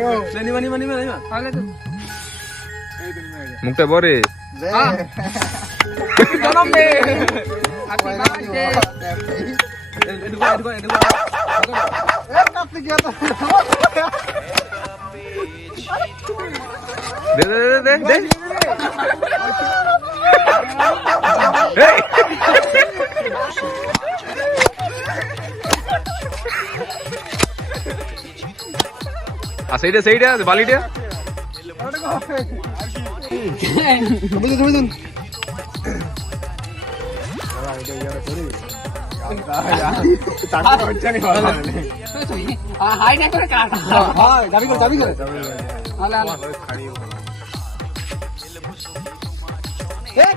নিমা নিমা নিমা তাহলে তো মুখটা বরে জনম দে হ্যাপি বার্থডে এদিকে এদিকে এদিকে দে দে। দে দে ಆ ಸೈಡೇ ಸೈಡೇ ಅದು ಬಾಲಿಡೇ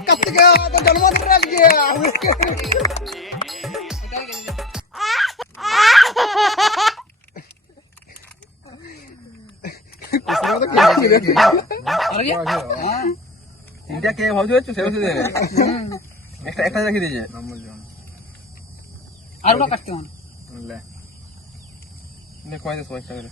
ಕತ್ತಿಗೆ ಜನ್ಮ এটা কে ভাবছ হচ্ছে সেও সেদিন একটা একটা রেখে দিয়েছে আর না কাটতে হন নে কয়তে সবাই একটা করে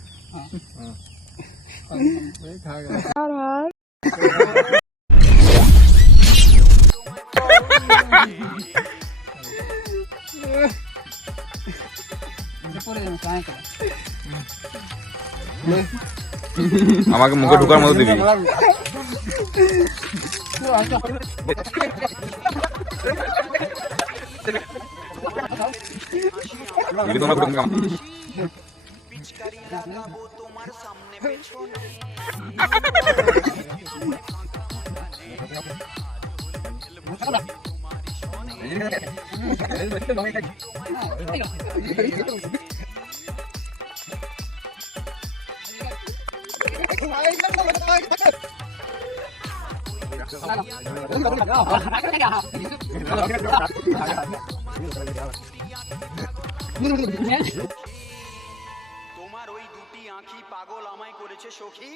পরে যাব করে আমাকে মুখে ঢোকার মতো দিবি। দিবি তোমার তোমার ওই দুটি আঁখি পাগল আমায় করেছে সখী।